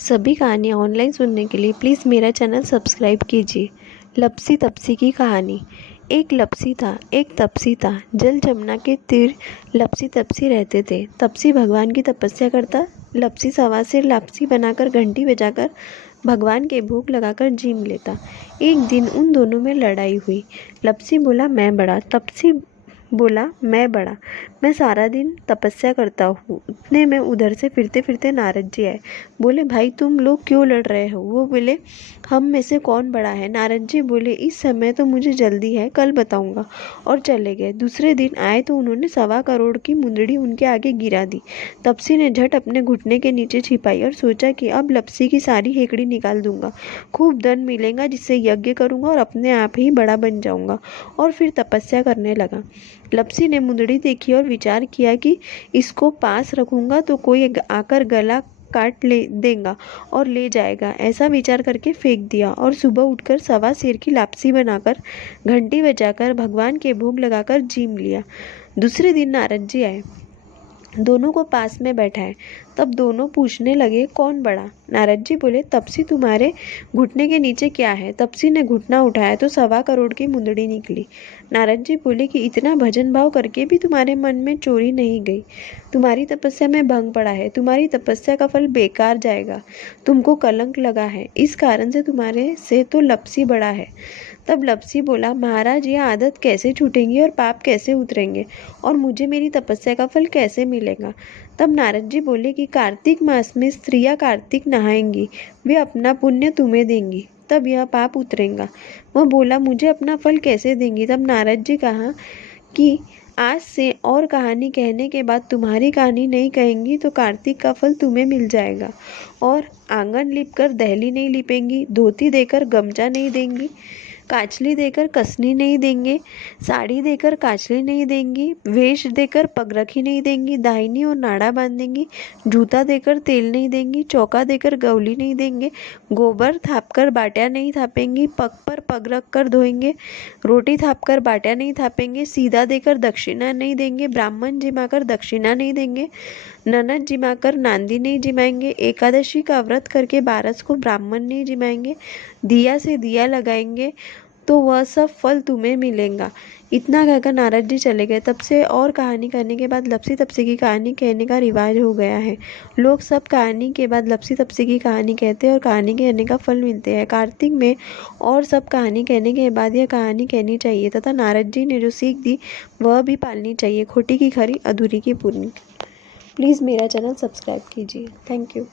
सभी कहानियाँ ऑनलाइन सुनने के लिए प्लीज़ मेरा चैनल सब्सक्राइब कीजिए। लपसी तपसी की कहानी। एक लपसी था, एक तपसी था। जल जमुना के तीर लपसी तपसी रहते थे। तपसी भगवान की तपस्या करता, लपसी सवा सिर लापसी बनाकर घंटी बजाकर भगवान के भोग लगाकर जीम लेता। एक दिन उन दोनों में लड़ाई हुई। लपसी बोला मैं बड़ा, तपसी बोला मैं बड़ा, मैं सारा दिन तपस्या करता हूँ। उतने में उधर से फिरते फिरते नारद जी आए। बोले भाई तुम लोग क्यों लड़ रहे हो? वो बोले हम में से कौन बड़ा है? नारद जी बोले इस समय तो मुझे जल्दी है, कल बताऊंगा, और चले गए। दूसरे दिन आए तो उन्होंने 1.25 करोड़ की मुंदड़ी उनके आगे गिरा दी। तपसी ने झट अपने घुटने के नीचे छिपाई और सोचा कि अब लपसी की सारी हेकड़ी निकाल दूंगा, खूब धन मिलेगा जिससे यज्ञ करूंगा और अपने आप ही बड़ा बन जाऊंगा। और फिर तपस्या करने लगा। लपसी ने मुंदड़ी देखी और विचार किया कि इसको पास रखूंगा तो कोई आकर गला काट ले देगा और ले जाएगा। ऐसा विचार करके फेंक दिया और सुबह उठकर सवा सिर की लापसी बनाकर घंटी बजाकर भगवान के भोग लगाकर जीम लिया। दूसरे दिन नारद जी आए, दोनों को पास में बैठाए। तब दोनों पूछने लगे कौन बड़ा? नारद जी बोले तपसी तुम्हारे घुटने के नीचे क्या है? तपसी ने घुटना उठाया तो 1.25 करोड़ की मुंदड़ी निकली। नारद जी बोले कि इतना भजन भाव करके भी तुम्हारे मन में चोरी नहीं गई। तुम्हारी तपस्या में भंग पड़ा है, तुम्हारी तपस्या का फल बेकार जाएगा, तुमको कलंक लगा है, इस कारण से तुम्हारे से तो लपसी बड़ा है। तब लपसी बोला महाराज ये आदत कैसे छूटेंगी और पाप कैसे उतरेंगे और मुझे मेरी तपस्या का फल कैसे मिलेगा? तब नारद जी बोले कि कार्तिक मास में स्त्रियां कार्तिक नहाएंगी, वे अपना पुण्य तुम्हें देंगी, तब यह पाप उतरेगा। वह बोला मुझे अपना फल कैसे देंगी? तब नारद जी कहा कि आज से और कहानी कहने के बाद तुम्हारी कहानी नहीं कहेंगी तो कार्तिक का फल तुम्हें मिल जाएगा। और आंगन लीप कर दहली नहीं लिपेंगी, धोती देकर गमछा नहीं देंगी, काचली देकर कसनी नहीं देंगे, साड़ी देकर काचली नहीं देंगी, वेश देकर पगरखी नहीं देंगी, दाहिनी और नाड़ा बांधेंगी, जूता देकर तेल नहीं देंगी, चौका देकर गवली नहीं देंगे, गोबर थापकर बाटियाँ नहीं थापेंगी, पग पर पग रख कर धोएंगे, रोटी थापकर बाटियाँ नहीं थापेंगे, सीधा देकर दक्षिणा नहीं देंगे, ब्राह्मण जिमाकर दक्षिणा नहीं देंगे, ननद जिमाकर नांदी नहीं जिमाएंगे, एकादशी का व्रत करके 12 को ब्राह्मण नहीं जिमाएंगे, दिया से दिया लगाएंगे तो वह सब फल तुम्हें मिलेगा। इतना कहकर नारद जी चले गए। तब से और कहानी कहने के बाद लपसी तपसी की कहानी कहने का रिवाज हो गया है। लोग सब कहानी के बाद लपसी तपसी की कहानी कहते हैं और कहानी कहने का फल मिलते हैं। कार्तिक में और सब कहानी कहने के बाद यह कहानी कहनी चाहिए तथा नारद जी ने जो सीख दी वह भी पालनी चाहिए। खोटी की खरी, अधूरी की पूरी। प्लीज़ मेरा चैनल सब्सक्राइब कीजिए। Thank you.